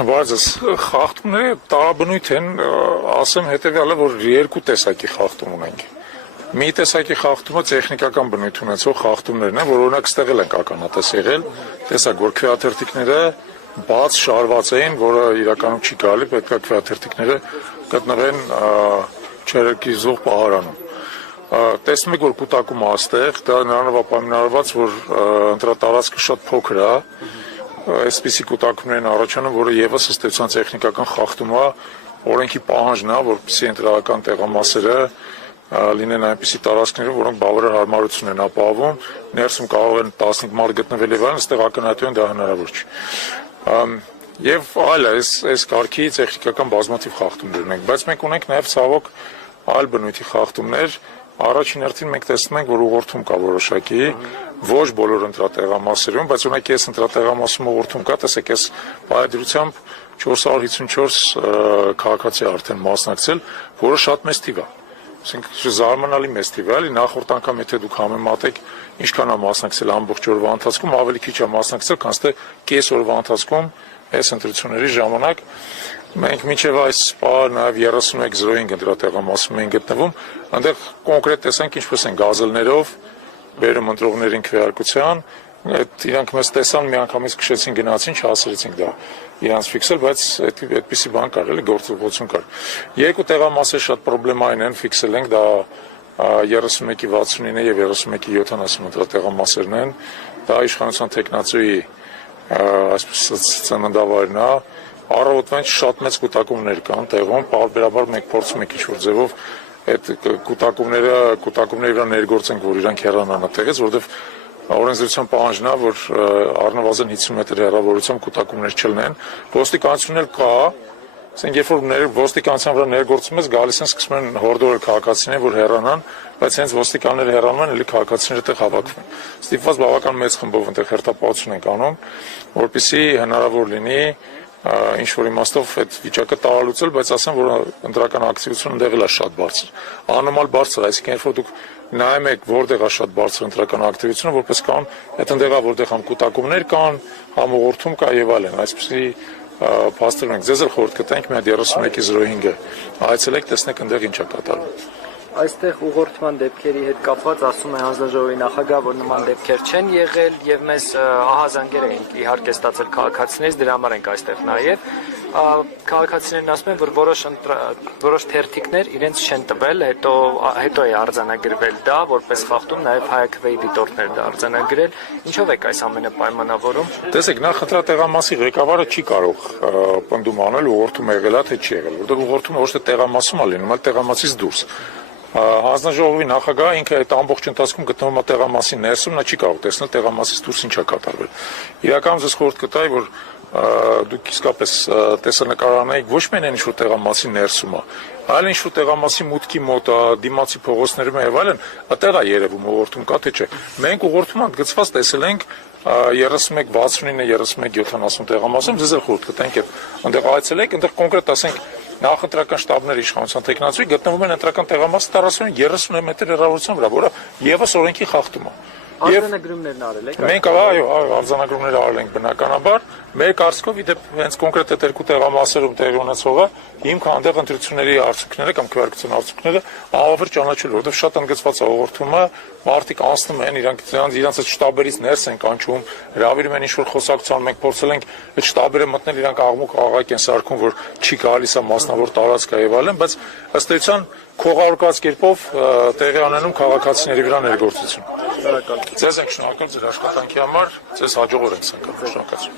Բայց խախտումները տարաբնույթ են, ասեմ հետևյալը, որ երկու տեսակի խախտում ունենք։ Մի տեսակի խախտումը տեխնիկական բնույթ ունեցող խախտումներն են, որ օրինակ ստեղ էլ ենք ականատես եղել, տեսակ, որ քվեաթերթիկները բաց շարված էին, որը իրականում չի գալի, պետք է քվեաթերթիկները գտնվեն չերկիզող պահարանում։ Տեսնում եք, որ կուտակումը աստեղ, դա նրանով ապայմանավորված, որ ընտրատարածքը շատ փոքր է, այսպիսի կուտակումներն առաջանում, որը եւս ըստ էության տեխնիկական խախտում է, օրենքի պահանջն է, որպեսզի ընտրական տեղամասերը լինեն այնպիսի տարածքները, որոնք բավարար հարմարություն են ապահովում, ներսում կարող են 15 մարդ գտնվել եւ այլն, այստեղ ակնհայտորեն դա հնարավոր չի։ Եվ այլ այս կարգի տեխնիկական բազմաթիվ խախտումներ ունենք, բայց մենք ունենք նաեւ ցավոք այլ բնույթի խախտումներ։ Առաջին հերթին մենք տեսնում ենք, որ ուղղորդում կա որոշակի, ոչ բոլոր ընտրատեղամասերում, բայց ունենք այս ընտրատեղամասում ուղղորդում կա, տեսեք, այս պայմանությամբ 454 քաղաքացի արդեն մասնակցել, որը շատ մեծ թիվ է։ Այսինքն զարմանալի մեծ թիվ է, էլի նախորդ անգամ եթե դուք համեմատեք ինչքան է մասնակցել ամբողջ օրվա ընթացքում, ավելի քիչ է մասնակցել, քան թե կես օրվա ընթացքում այս ընտրությունների ժամանակ մենք մինչև այս պահը նաև 31:05 ընտրատեղամասում են գտնվում, այնտեղ կոնկրետ տեսանք ինչպես են գազելներով բերում ընտրողներին քվեարկության, իրանք մեզ տեսան, միանգամից քշեցին գնացին, չհասցրեցինք դա իրանց ֆիքսել, բայց այդպիսի բան կար, էլի գործողություն կար։ Երկու տեղամասեր շատ պրոբլեմային են, ֆիքսել ենք, դա 31-69 եւ 31-70 ընտրատեղամասերն են, դա իշխանության տեխնացուի այսպես ծննդավայրն է, առավոտվան շատ մեծ կուտակումներ կան տեղում, պարբերաբար մենք փորձում ենք ինչ-որ ձևով այդ կուտակումների վրա ներգործենք, որ իրանք հեռանան այդտեղից, որովհետեւ օրենսդրության պահանջն է, որ առնվազն 50 մետր հեռավորությամբ կուտակումներ չլինեն, ոստիկանությունն էլ կա, ասենք երբ որ ոստիկանության վրա ներգործում ես, գալիս են սկսում են հորդորել քաղաքացիներին, որ հեռանան, բայց հենց ոստիկանները հեռանում են, էլի քաղաքացիները այդտեղ հավաքվում։ Ստիպված բավական մեծ խմբով այդտեղ հերթապահություն ենք անում, որպեսզի հնարավոր լինի ինչ-որ իմաստով այդ վիճակը տարալուծել, բայց ասեմ, որ ընտրական ակտիվությունը ընդեղ էլ է շատ բարձր, աննորմալ բարձր, այսինքն երբ որ դուք նայում եք որտեղ է շատ բարձր ընտրական ակտիվությունը, որպես կան, այդ ընդեղ է որտեղ համ կուտակումներ կան, համ ուղղորդում կա եւ այլն, այսպեսի փաստեր ունենք, ձեզ էլ խորհուրդ կտանք մի հատ 31:05-ը այցելեք, տեսնեք ընդեղ ինչ է կատարվում։ Այստեղ ուղղորդման դեպքերի հետ կապված ասում է հանձնաժողովի նախագահ, որ նման դեպքեր չեն եղել եւ մեզ ահազանգեր էին իհարկե ստացել քաղաքացիներից, դրա համար ենք այստեղ նաեւ քաղաքացիներն ասում են, որ որոշ թերթիկներ իրենց չեն տվել, հետո է արձանագրվել դա, որպես խախտում, նաեւ հայաքվեի դիտորդներ դա արձանագրել, ինչով եք այս ամենը պայմանավորում։ Տեսեք, նախ ընտրատեղամասի ղեկավարը չի կարող պնդում անել ուղղորդում եղել է թե չի եղել, որտեղ ուղղորդումը ոչ թե տեղամասում է լինում, այլ տեղամասից դուրս։ Հանձնաժողովի նախագահը ինքը այդ ամբողջ ընթացքում գտնվում է տեղամասի ներսում, նա չի կարող տեսնել տեղամասից դուրս ինչ է կատարվել։ Իրականում ես խորհուրդ կտայի, որ դուք իսկապես տեսանկարահանեիք ոչ միայն ինչ-որ տեղամասի ներսում է, այլ ինչ-որ տեղամասի մուտքի մոտ, դիմացի փողոցներում եւ այլն, այդտեղ է երևում ուղղորդում կա թե չէ։ Մենք ուղղորդում ընդգծված տեսել ենք 31-69-31-70 տեղամասում, ձեզ էլ խորհուրդ կտանք այդ այնտեղ այցելեք, այնտեղ կոնկրետ ասենք նախընտրական շտաբների իշխանության տեխնացուի գտնվում են ընտրական տեղամասի 30 մետր հեռավորության վրա, որը եւս օրենքի խախտում է։ Արձանագրումներն արել եք։ Մենք այո, արձանագրումներ արել ենք բնականաբար, մեր կարծիքով իդեպ հենց կոնկրետ այդ երկու տեղամասերում տեղի ունեցողը հիմքը այնտեղ ընտրությունների արդյունքները կամ քվեարկության արդյունքները ավելի ճանաչել, որովհետև շատ ընդգծված է ուղղորդումը, մարդիկ անցնում են, իրանց այդ շտաբերից ներս են կանչում, հրավիրում են ինչ-որ խոսակցության, մենք փորձել ենք այդ շտաբերը մտնել, իրանք աղմուկ աղաղակ են սարքում, որ չի գալիս է մասնավոր տարածք է եւ այլն, բայց ըստ էության քողարկված կերպով տեղի անենում քաղաքացիների վրա ներգործություն։ Ձեզ ենք շնորհակալ ձեր աշխատանքի համար, ձեզ հաջողորեն ցանկանում շնորհակալություն։